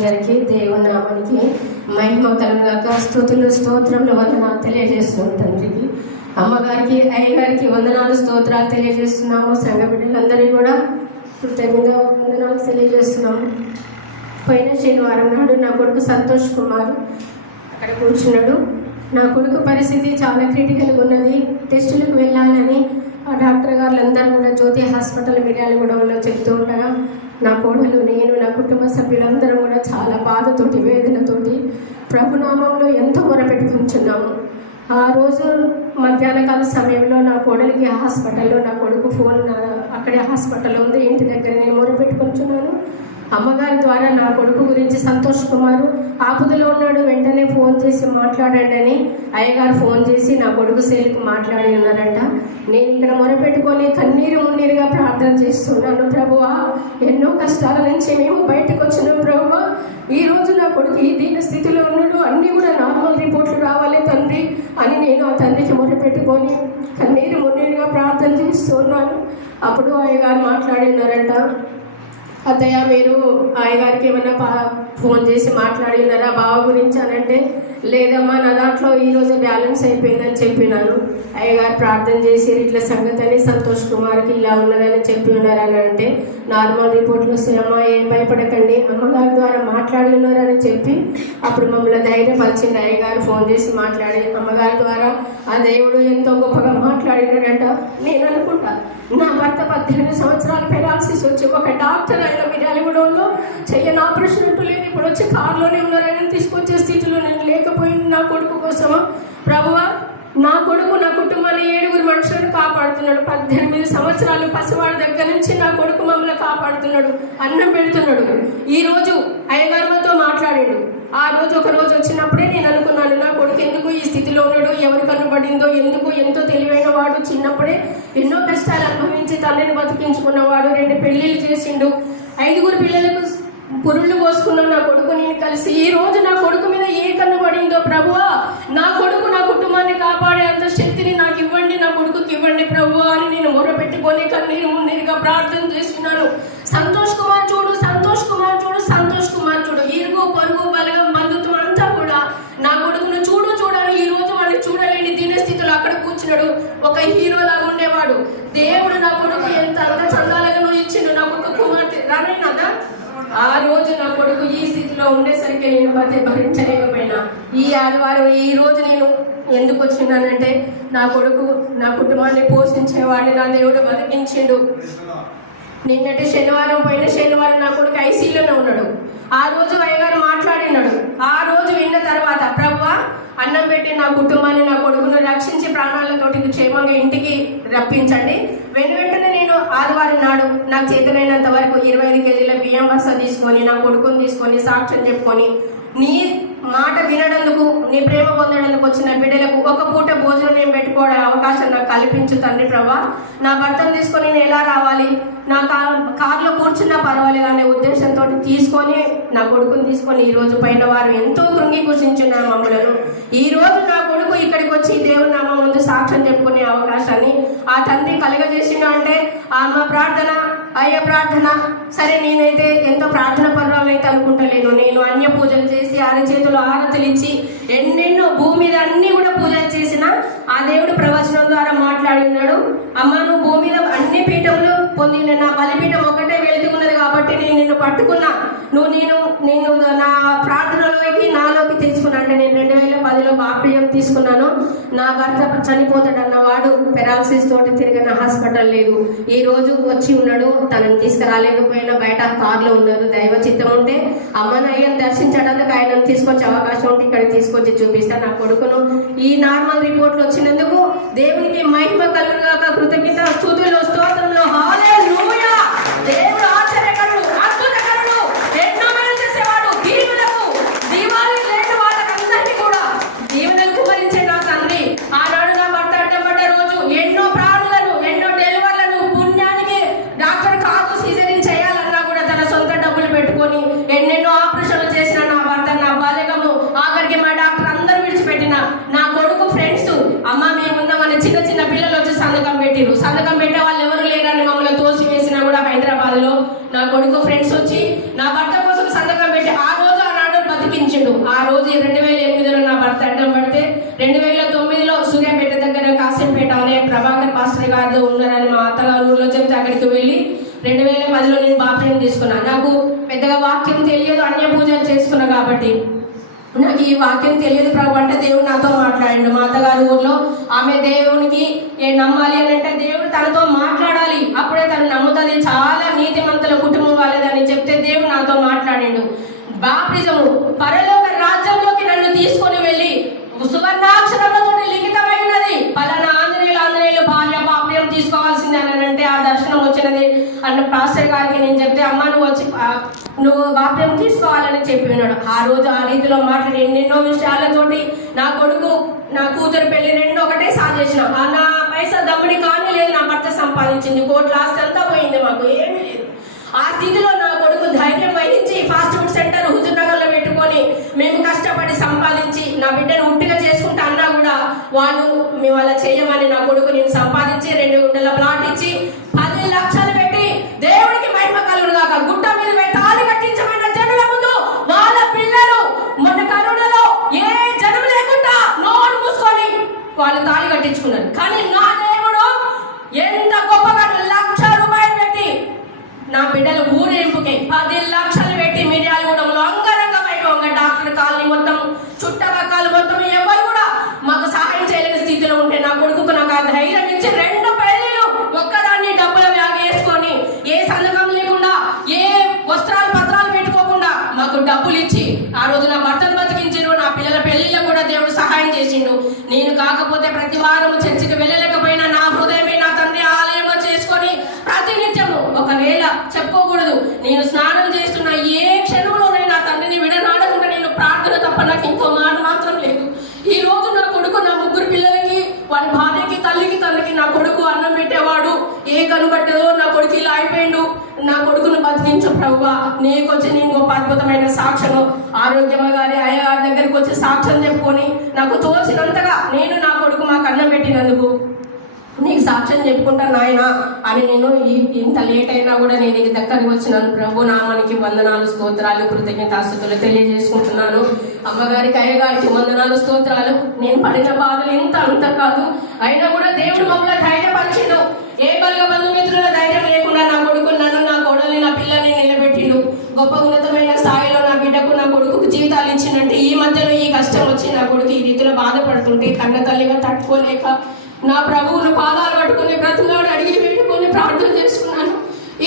అందరికీ దేవుని నామానికి మహిమ కలుగుగాక. స్తుతులు స్తోత్రములు వందనాలు తెలియజేస్తున్నాం తండ్రికి, అమ్మగారికి, అయ్యగారికి వందనాలు స్తోత్రాలు తెలియజేస్తున్నాము. సంఘ బిడ్డలందరికీ కూడా కృతజ్ఞంగా వందనాలు తెలియజేస్తున్నాము. పోయిన శనివారం నాడు నా కొడుకు సంతోష్ కుమార్ అక్కడ కూర్చున్నాడు. నా కొడుకు పరిస్థితి చాలా క్రిటికల్గా ఉన్నది, టెస్టులకు వెళ్ళాలని ఆ డాక్టర్ గారులందరూ కూడా జ్యోతి హాస్పిటల్ మిర్యాలగూడలో చెప్తూ ఉండగా నా కోడలు, నేను, నా కుటుంబ సభ్యులందరం కూడా చాలా బాధతోటి, వేదనతోటి ప్రభునామంలో ఎంతో మొరపెట్టుకుంటున్నాము. ఆ రోజు మధ్యాహ్నకాల సమయంలో నా కోడలికి హాస్పిటల్లో, నా కొడుకు ఫోన్ అక్కడే హాస్పిటల్లో ఉంది, ఇంటి దగ్గర నేను మొరపెట్టుకుంటున్నాను. అమ్మగారి ద్వారా నా కొడుకు గురించి సంతోష్ కుమార్ ఆపదలో ఉన్నాడు, వెంటనే ఫోన్ చేసి మాట్లాడండి అని అయ్యగారు ఫోన్ చేసి నా కొడుకు సేలుకు మాట్లాడి ఉన్నారంట. నేను ఇక్కడ మొరపెట్టుకొని కన్నీరు మున్నీరుగా ప్రార్థన చేస్తున్నాను. ప్రభువా, ఎన్నో కష్టాల నుంచి మేము బయటకు వచ్చినాం ప్రభువా. ఈ రోజు నా కొడుకు ఈ దీన స్థితిలో ఉన్నాడు, అన్నీ కూడా నార్మల్ రిపోర్ట్లు రావాలి తండ్రి అని నేను ఆ తండ్రికి మొరపెట్టుకొని కన్నీరు మున్నీరుగా ప్రార్థన చేస్తున్నాను. అప్పుడు అయ్యగారు మాట్లాడి ఉన్నారంట, అత్తయ్య మీరు అయ్యగారికి ఏమన్నా ఫోన్ చేసి మాట్లాడినారా బావ గురించి అని అంటే, లేదమ్మా నా దాంట్లో ఈరోజు బ్యాలెన్స్ అయిపోయిందని చెప్పినాను. అయ్యగారు ప్రార్థన చేసి ఇట్లా సంగతి అని సంతోష్ కుమార్కి ఇలా ఉన్నదని చెప్పి ఉన్నారని అంటే, నార్మల్ రిపోర్ట్లు వస్తాయమ్మా, ఏం భయపడకండి, అమ్మగారి ద్వారా మాట్లాడి ఉన్నారని చెప్పి అప్పుడు మమ్మల్ని ధైర్యపరిచింది. అయ్యగారు ఫోన్ చేసి మాట్లాడి అమ్మగారి ద్వారా ఆ దేవుడు ఎంతో గొప్పగా మాట్లాడినాడంట. నేను అనుకుంటా, నా భర్త 18 సంవత్సరాలు పెరాలసిస్ వచ్చి ఒక డాక్టర్ ఆయన మిర్యాలగూడలో చెయ్యని ఆపరేషన్ అంటూ లేదు, ఇప్పుడు వచ్చి కారులోనే ఉన్నారని తీసుకొచ్చే స్థితిలో నేను లేకపోయింది నా కొడుకు కోసము. ప్రభువా, నా కొడుకు నా కుటుంబాన్ని 7 మనుషులను కాపాడుతున్నాడు. 18 సంవత్సరాలు పసివాడి దగ్గర నుంచి నా కొడుకు మమ్మల్ని కాపాడుతున్నాడు, అన్నం పెడుతున్నాడు. ఈ రోజు అయ్యగారితో మాట్లాడాడు. ఆ రోజు ఒక రోజు వచ్చినప్పుడే నేను అనుకున్నాను, నా కొడుకు ఎందుకు ఈ స్థితిలో ఉన్నాడు, ఎవరు కనుబడిందో, ఎందుకు, ఎంతో తెలివైన వాడు, చిన్నప్పుడే ఎన్నో కష్టాలు అనుభవించి తల్లిని బతికించుకున్నవాడు, 2 పెళ్లిళ్ళు చేసిండు, 5 పిల్లలకు పురుళ్ళు పోసుకున్నాం నా కొడుకు నేను కలిసి. ఈ రోజు నా కొడుకు మీద ఏ కన్ను పడిందో ప్రభువా, నా కొడుకు నా కుటుంబాన్ని కాపాడే అంత శక్తిని నాకు ఇవ్వండి, నా కొడుకుకి ఇవ్వండి ప్రభువా అని నేను మొరపెట్టుకొని కన్నీరు మున్నీరుగా ప్రార్థన చేస్తున్నాను. సంతోష్ కుమార్ చూడు, సంతోష్ కుమార్ చూడు, సంతోష్ కుమార్ చూడు, ఇరుగు పొరుగు బలగం బంధుత్వం అంతా కూడా నా కొడుకును చూడు చూడని ఈ రోజు వాడిని చూడలేని దీనస్థితిలో అక్కడ కూర్చున్నాడు. ఒక హీరో లాగా ఉండేవాడు. దేవుడు నా కొడుకు ఎంత అంత చందాలుగా నువ్వు ఇచ్చిండు, నాకు ఒక కుమార్తె రానైనాదా. ఆ రోజు నా కొడుకు ఈ స్థితిలో ఉండేసరికి నేను భరించలేకపోయినా. ఈ ఆదివారం ఈ రోజు నేను ఎందుకు వచ్చినానంటే, నా కొడుకు నా కుటుంబాన్ని పోషించేవాడిని నా దేవుడు బతికించిండు. నిన్నటి శనివారం, పోయిన శనివారం నా కొడుకు ఐసీయూలోనే ఉన్నాడు. ఆ రోజు అయ్యగారు మాట్లాడినాడు. ఆ రోజు విన్న తర్వాత, ప్రభువా అన్నం పెట్టి నా కుటుంబాన్ని, నా కొడుకును రక్షించి ప్రాణాలతోటి క్షేమంగా ఇంటికి రప్పించండి. వెంటనే నేను ఆదివారం నాడు నాకు చేతనైనంత వరకు 25 కేజీల బియ్యం బస్తా తీసుకొని నా కొడుకుని తీసుకొని సాక్ష్యం చెప్పుకొని, నీ మాట వినడందుకు, నీ ప్రేమ పొందడానికి వచ్చిన బిడ్డలకు ఒక పూట భోజనం నేను పెట్టుకోవడం అవకాశం నాకు కల్పించు తండ్రి ప్రభా. నా భర్తను తీసుకొని నేను ఎలా రావాలి, నా కార్లో కూర్చున్నా పర్వాలేదు అనే ఉద్దేశంతో తీసుకొని నా కొడుకుని తీసుకొని ఈరోజు పైన వారు ఎంతో కృంగి కృషించున్నారు మమ్మలను. ఈ రోజు నా కొడుకు ఇక్కడికి వచ్చి దేవుని నామం ముందు సాక్ష్యం చెప్పుకునే అవకాశాన్ని ఆ తండ్రి కలగజేసిన అంటే అమ్మ ప్రార్థన, అయ్య ప్రార్థన. సరే, నేనైతే ఎంతో ప్రార్థన పర్వాలు అయితే అనుకుంటలేను. నేను అన్య పూజలు చేసి అరచేతులు ఆరతులు ఇచ్చి ఎన్నెన్నో భూమి మీద అన్ని కూడా పూజలు చేసిన ఆ దేవుడు ప్రవచనం ద్వారా మాట్లాడి ఉన్నాడు. అమ్మ, నువ్వు భూమి మీద అన్ని పీఠములు పొందిన, నా బలిపీఠం ఒకటే వెళ్తున్నది కాబట్టి నేను నిన్ను పట్టుకున్నా, నేను నా ప్రార్థనలోకి నాలోకి తెచ్చుకున్నా. అంటే నేను 2010లో బాప్టిజం తీసుకున్నాను. నా భర్త చనిపోతాడన్న వాడు పెరాలసిస్ తోటి తిరిగిన హాస్పిటల్ లేదు. ఈ రోజు వచ్చి ఉన్నాడు, తనని తీసుకురాలేకపోయినా బయట కార్లో ఉన్నారు. దైవ చిత్తం ఉంటే అమ్మను అయ్యను దర్శించడానికి ఆయనను తీసుకొచ్చే అవకాశం ఉంటే ఇక్కడ తీసుకొచ్చి చూపిస్తాను. నా కొడుకును ఈ నార్మల్ రిపోర్ట్లు వచ్చినందుకు దేవునికి మహిమ కలుగుగాక. కృతజ్ఞత స్తుతులు స్తోత్రంలో హల్లెలూయా. దేవుడు ఆశ్చర్యకరుడు, అద్భుతకరుడు, ఎన్నో మేలు చేసేవాడు. దీవులకు దీవాలు లేని వాళ్ళకందరికీ కూడా దీవెనలు కుమరించే నా తండ్రి. ఆనాడు నా భర్త అడ్డపడ్డ రోజు ఎన్నో ప్రాణులను, ఎన్నో డెలివర్లను, పుణ్యానికి డాక్టర్ కాదు సిజరీన్ చేయాలన్నా కూడా తన సొంత డబ్బులు పెట్టుకొని ఎన్నెన్నో ఆపరేషన్లు చేసిన నా భర్త, నా బలగము, ఆఖరికి మా డాక్టర్ అందరూ విడిచిపెట్టిన నా కొడుకు ఫ్రెండ్స్, అమ్మ మేమున్నామని చిన్న చిన్న పిల్లలు వచ్చి సంతకం పెట్టిరు. సంతకం పెట్టే వాళ్ళు ఎవరు లేరని మమ్మల్ని తోసి వేసినా కూడా హైదరాబాద్ లో నా కొడుకు ఫ్రెండ్స్ వచ్చి నా భర్త కోసం సంతకం పెట్టి ఆ రోజు రోజు 2008లో నా భర్త అడ్డం పడితే 2009లో సూర్యాపేట దగ్గర కాసింపేట అనే ప్రభాకర్ పాస్టర్ గారు ఉన్నారని మా అత్తగారు ఊళ్ళో చెప్తే అక్కడికి వెళ్ళి 2010లో నేను బాప్టిజం తీసుకున్నాను. నాకు పెద్దగా వాక్యం తెలియదు, అన్య పూజలు చేసుకున్నా కాబట్టి నాకు ఈ వాక్యం తెలియదు ప్రభు అంటే దేవుడు నాతో మాట్లాడిండు. మా అత్తగారి ఊర్లో ఆమె దేవునికి నమ్మాలి అని అంటే దేవుడు తనతో మాట్లాడాలి, అప్పుడే తను నమ్ముతుంది. చాలా నీతిమంతుల కుటుంబం వాళ్ళదని చెప్తే దేవుడు నాతో మాట్లాడిండు. బాప్టిజము పరలోక రాజ్యంలోకి నన్ను తీసుకొని వెళ్ళి సువర్ణాక్షరములతో లిఖితమైనది, పలానా ఆంజనేయులు భార్య బాప్టిజం తీసుకోవాల్సిందే అని అంటే ఆ దర్శనం వచ్చినది అన్న పాస్టర్ గారికి నేను చెప్తే అమ్మ నువ్వు బాప్టిజం తీసుకోవాలని చెప్పి ఉన్నాడు. ఆ రోజు ఆ రీతిలో మాట్లాడి ఎన్నెన్నో విషయాలతోటి నా కొడుకు నా కూతురు పెళ్లి రెండు ఒకటే సాధేసిన. నా పైసా దమ్ముడి కానీ లేదు, నా భర్త సంపాదించింది, కోట్ల ఆస్తి అంతా పోయింది, మాకు ఏమీ లేదు. ఆ స్థితిలో నా కొడుకు ధైర్యం వహించి fast food centre Huzur Nagar లో పెట్టుకొని మేము కష్టపడి సంపాదించి నా బిడ్డను ఉట్టిగా చేసుకుంటా అన్నా కూడా వాళ్ళు మేము అలా చేయమని నా కొడుకు నేను సంపాదించి 2 గుంటల ప్లాట్ ఇచ్చి 10 లక్షలు పెట్టి దేవుడికి మహిమ కలుగును గాక గుట్ట మీద తాళి కట్టించమన్న జనుల ముందు వాళ్ళ పిల్లలు మొన్న కరోనాలో ఏ జనం లేకుండా నోరు మూసుకొని వాళ్ళు తాళి కట్టించుకున్నారు. కానీ నా దేవుడు ఎంత గొప్పగా 1 లక్ష రూపాయలు పెట్టి నా బిడ్డల ఊరేంపుకి 10 లక్షలు పెట్టి మిర్యాలగూడెంలో అంగరంగ వైభవంగా డాక్టర్ కాలనీ మొత్తం చుట్టపక్కల మొత్తం ఎవరు కూడా మాకు సహాయం చేయలేని స్థితిలో ఉంటే నా కొడుకు నాకు ఆ ధైర్యం ఇచ్చి 2 పెళ్లిలు ఒక్కదాన్ని డబ్బుల బ్యాగ్ వేసుకొని ఏ సంతకం లేకుండా ఏ వస్త్రాలు పత్రాలు పెట్టుకోకుండా మాకు డబ్బులు ఇచ్చి ఆ రోజు నా భర్తను బతికించారు. నా పిల్లల పెళ్లిళ్ళకు కూడా దేవుడు సహాయం చేసిండు. నేను కాకపోతే ప్రతి వారం చర్చికి వెళ్ళలేకపోయినా నా హృదయమే నా తండ్రి ఆలయంలో చేసుకొని ప్రతినిత్యము ఒకవేళ చెప్పుకోకూడదు నేను స్నానం చేస్తున్న ఏ క్షణంలోనైనా తండ్రిని విడనాడకుండా నేను ప్రార్థన తప్ప నాకు ఇంకో మాట మాత్రం లేదు. ఈ రోజు నా కొడుకు నా 3 పిల్లలకి వాడి భార్యకి తల్లికి నా కొడుకు అన్నం పెట్టేవాడు. ఏ కనుబట్టదో నా కొడుకు ఇలా అయిపోయిండు, నా కొడుకును బతికించు ప్రభువా, నీకొచ్చి నేను గొప్ప అద్భుతమైన సాక్ష్యము ఆరోగ్యమ్మ గారి అయ్యగారి దగ్గరికి వచ్చి సాక్ష్యం చెప్పుకొని నాకు తోచినంతగా నేను నా కొడుకు మాకు అన్నం పెట్టినందుకు నీకు సాక్ష్యం చెప్పుకుంటా నాయన అని నేను ఇంత లేట్ అయినా కూడా నేను ఇది దగ్గరికి వచ్చినాను. ప్రభు నామానికి వందనాలు స్తోత్రాలు కృతజ్ఞతాస్తుతులు తెలియజేసుకుంటున్నాను. అమ్మగారికి అయ్యగారికి వందనాలు స్తోత్రాలు. నేను పడిన బాధలు ఇంత అంత కాదు, అయినా కూడా దేవుడు మమ్మల్ని ధైర్యపరిచిండు. ఏ బలగ బంధుమిత్రుల ధైర్యం లేకుండా నా కొడుకు నన్ను నా కోడల్ని నా పిల్లల్ని నిలబెట్టిండు. గొప్ప ఉన్నతమైన స్థాయిలో నా బిడ్డకు నా కొడుకు జీవితాలు ఇచ్చిందంటే ఈ మధ్యలో ఈ కష్టం వచ్చి నా కొడుకు ఈ రీతిలో బాధపడుతుంటే కన్న తల్లిగా తట్టుకోలేక నా ప్రభువును పాదాలు పట్టుకుని బ్రతులాడు అడిగి పెట్టుకుని ప్రార్థన చేసుకున్నాను.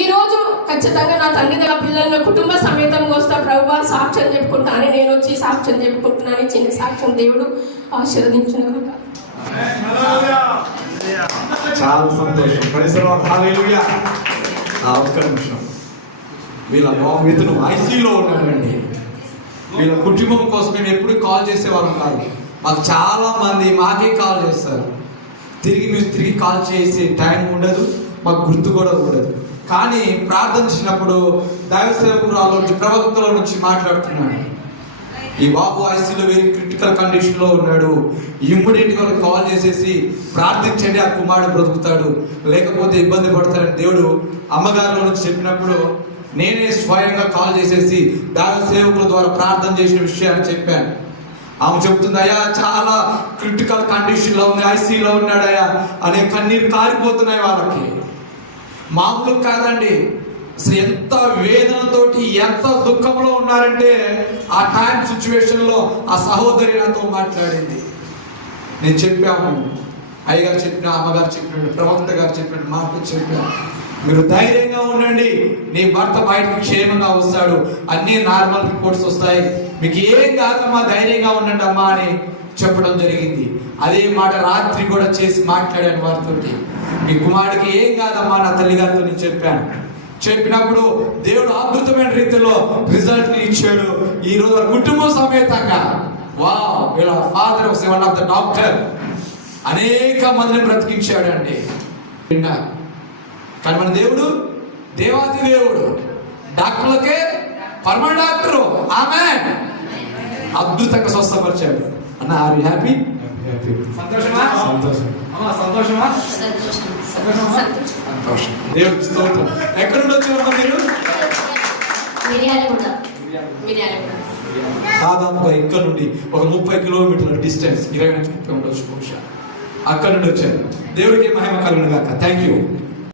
ఈ రోజు ఖచ్చితంగా నా తండ్రి నా పిల్లల కుటుంబ సమేతంగా వస్తా ప్రభువా సాక్ష్యం చెప్పుకుంటాను, నేను వచ్చి సాక్ష్యం చెప్పుకుంటున్నాను. చిన్న సాక్ష్యం దేవుడు ఆశీర్వదించును. చాలా సంతోషం. ఒక్క నిమిషం. వీళ్ళ ఇతను ఐసీలో ఉన్నాడండి. వీళ్ళ కుటుంబం కోసం మేము ఎప్పుడు కాల్ చేసేవాళ్ళం కాదు. మాకు చాలా మంది మాకే కాల్ చేస్తారు. తిరిగి కాల్ చేసే టైం ఉండదు, మాకు గుర్తు కూడా ఉండదు. కానీ ప్రార్థించినప్పుడు దైవ సేవకురాలు నుంచి ప్రవక్తల నుంచి మాట్లాడుతున్నాడు. ఈ బాబు ఐసీలో వెరీ క్రిటికల్ కండిషన్లో ఉన్నాడు, ఇమ్మీడియట్గా కాల్ చేసేసి ప్రార్థించండి, ఆ కుమారుడు బ్రతుకుతాడు, లేకపోతే ఇబ్బంది పడతారని దేవుడు అమ్మగారిలో నుంచి చెప్పినప్పుడు నేనే స్వయంగా కాల్ చేసేసి దైవ సేవకుల ద్వారా ప్రార్థన చేసిన విషయాన్ని చెప్పాను. ఆమె చెప్తుంది, అయ్యా చాలా క్రిటికల్ కండిషన్లో ఉంది, ఐసీలో ఉన్నాడయ్యా అనే కన్నీరు కారిపోతున్నాయి వాళ్ళకి. మామూలు కాదండి, అసలు ఎంత వేదనతోటి ఎంత దుఃఖంలో ఉన్నారంటే ఆ టైం సిచ్యువేషన్లో ఆ సహోదరి నాతో మాట్లాడింది. నేను చెప్పాము, అయ్యగారు చెప్పిన, అమ్మగారు చెప్పిన, ప్రవక్త గారు చెప్పిన మాటలు చెప్పాను. మీరు ధైర్యంగా ఉండండి, నీ భర్త బయటకు క్షేమంగా వస్తాడు, అన్ని నార్మల్ రిపోర్ట్స్ వస్తాయి, మీకు ఏం కాదమ్మా, ధైర్యంగా ఉండండి అమ్మా అని చెప్పడం జరిగింది. అదే మాట రాత్రి కూడా చేసి మాట్లాడాను వారితో. మీ కుమారుడికి ఏం కాదమ్మా నా తల్లిగారితో నేను చెప్పాను. చెప్పినప్పుడు దేవుడు అద్భుతమైన రీతిలో రిజల్ట్ ఇచ్చాడు. ఈ రోజు కుటుంబ సమేతంగా వీళ్ళ father one of the doctor అనేక మందిని బ్రతికించాడు అండి. కానీ మన దేవుడు దేవాది దేవుడు, డాక్టర్లకే పరమ డాక్టరు. ఆమేన్. అద్భుతంగా స్వస్థపరిచాడు. అన్న ఆర్ యు హ్యాపీ? సంతోషమా? సంతోషమా? సంతోషం. దేవుడి స్తోత్రం. ఎక్కడ ఉండొచ్చు మీరు? దాదాపుగా ఇక్కడ నుండి ఒక 30 కిలోమీటర్ల డిస్టెన్స్, 20 నుంచి 30 ఉండొచ్చు బహుశా. అక్కడ నుండి వచ్చారు. దేవుడికి మహిమ కలుగును గాక. Thank you.